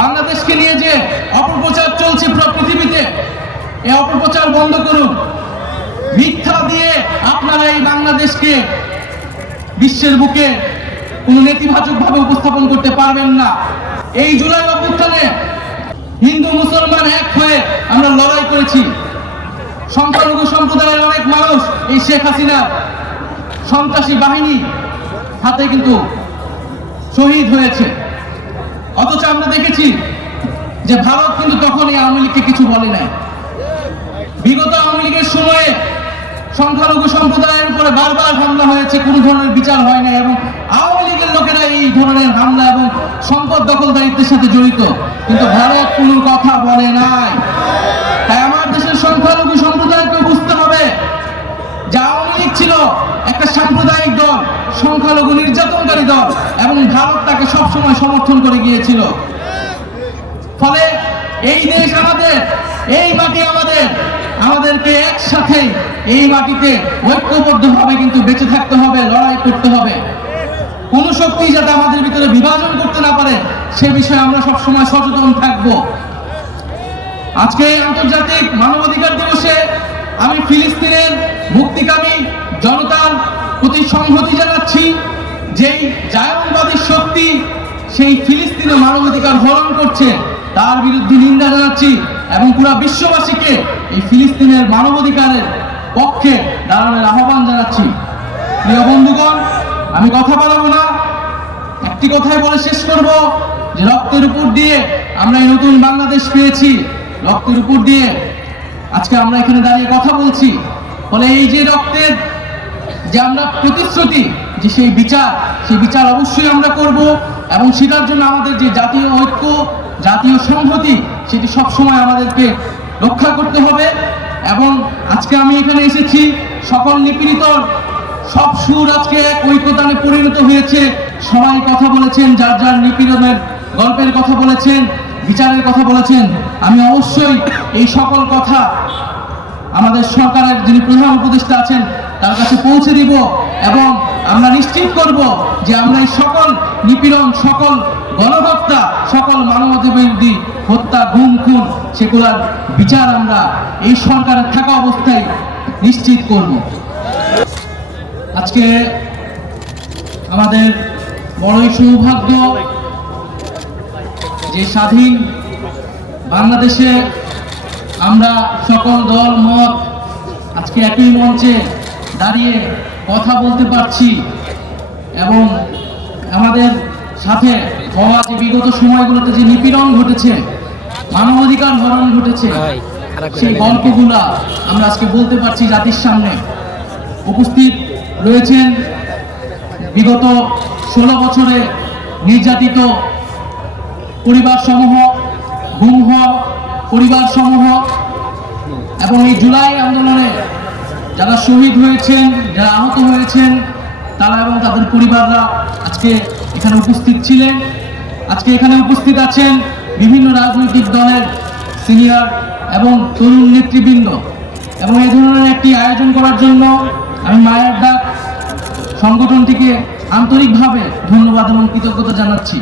বাংলাদেশকে নিয়ে যে অপপ্রচার চলছে পুরো পৃথিবীতে, এই অপপ্রচার বন্ধ করুন। মিথ্যা দিয়ে আপনারা এই বাংলাদেশকে বিশ্বের বুকে কোনো নেতিবাচক ভাবে উপস্থাপন করতে পারবেন না। এই জুলাই অভ্যুত্থানে হিন্দু মুসলমান এক হয়ে আমরা লড়াই করেছি। সংখ্যালঘু সম্প্রদায়ের অনেক মানুষ এই শেখ হাসিনার সন্ত্রাসী বাহিনী হাতে কিন্তু শহীদ হয়েছে। অথচ আমরা দেখেছি যে ভারত কিন্তু তখন এই আওয়ামী লীগকে কিছু বলে নাই। বিগত আওয়ামী লীগের সময়ে সংখ্যালঘু সম্প্রদায়ের উপরে বারবার হামলা হয়েছে, কোনো ধরনের বিচার হয় না এবং আওয়ামী লীগের লোকেরা এই ধরনের হামলা এবং সম্পদ দখলদারিত্বের সাথে জড়িত। কিন্তু ভারত কোনো কথা বলে নাই। তাই আমার দেশের সংখ্যালঘু সম্প্রদায়কে বুঝতে হবে যে আওয়ামী লীগ ছিল একটা সাম্প্রদায়িক দল সংখ্যালঘু নির্যাতনকারী দল এবং ভারত তাকে সবসময় সমর্থন করে গিয়েছিল। ফলে এই দেশ আমাদের, এই মাটি আমাদের, আমাদেরকে একসাথে এই মাটিতে ঐক্যবদ্ধভাবে কিন্তু বেঁচে থাকতে হবে, লড়াই করতে হবে। কোন শক্তি যাতে আমাদের ভিতরে বিভাজন করতে না পারে, সে বিষয়ে আমরা সবসময় সচেতন থাকব। আজকে আন্তর্জাতিক মানবাধিকার যেই জায়নবাদী শক্তি সেই ফিলিস্তিনে মানবাধিকার হরণ করছে। তার বিরুদ্ধে নিন্দা জানাচ্ছি এবং পুরো বিশ্ববাসীকে এই ফিলিস্তিনের মানবাধিকারের পক্ষে দাঁড়ানোর আহ্বান জানাচ্ছি। প্রিয় বন্ধুগণ, আমি কথা বলব না। একটি কথাই বলে শেষ করব যে রক্তের উপর দিয়ে আমরা এই নতুন বাংলাদেশ পেয়েছি। রক্তের উপর দিয়ে আজকে আমরা এখানে দাঁড়িয়ে কথা বলছি। ফলে এই যে রক্তের যে আমরা প্রতিশ্রুতি যে সেই বিচার সেই বিচার অবশ্যই আমরা করব এবং সেটার জন্য আমাদের যে জাতীয় ঐক্য, জাতীয় সংহতি, সেটি সবসময় আমাদেরকে রক্ষা করতে হবে এবং আজকে আমি এখানে এসেছি, সকল নিপীড়িত সব সুর আজকে এক ঐক্যতানে পরিণত হয়েছে। সবাই কথা বলেছেন, যার যার নিপীড়নের গল্পের কথা বলেছেন, বিচারের কথা বলেছেন, আমি অবশ্যই এই সকল কথা আমাদের সরকারের যিনি প্রধান উপদেষ্টা আছেন, তার কাছে পৌঁছে দিব এবং আমরা নিশ্চিত করব যে আমরা সকল নিপীড়ন, সকল গণহত্যা, সকল মানবতাবিরোধী হত্যা, গুম, খুন, সেগুলার বিচার আমরা এই সরকারের থাকা অবস্থায় নিশ্চিত করব। আজকে আমাদের বড়ই সৌভাগ্য যে স্বাধীন বাংলাদেশে আমরা সকল দল, মত আজকে একই মঞ্চে দাঁড়িয়ে কথা বলতে পারছি এবং আমাদের সাথে হওয়া যে বিগত সময়গুলোতে যে নিপীড়ন ঘটেছে মানবাধিকার হরণ ঘটেছে সেই গল্পগুলা আমরা আজকে বলতে পারছি জাতির সামনে। উপস্থিত রয়েছেন বিগত ষোলো বছরে নির্যাতিত পরিবার সমূহ গুম হওয়া পরিবার সমূহ এবং এই জুলাই আন্দোলনে যারা শহীদ হয়েছেন, যারা আহত হয়েছেন, তারা এবং তাদের পরিবাররা আজকে এখানে উপস্থিত ছিলেন। আজকে এখানে উপস্থিত আছেন বিভিন্ন রাজনৈতিক দলের সিনিয়র এবং তরুণ নেতৃবৃন্দ। এবং এই ধরনের একটি আয়োজন করার জন্য আমি মায়ের ডাক সংগঠনটিকে আন্তরিকভাবে ধন্যবাদ এবং কৃতজ্ঞতা জানাচ্ছি।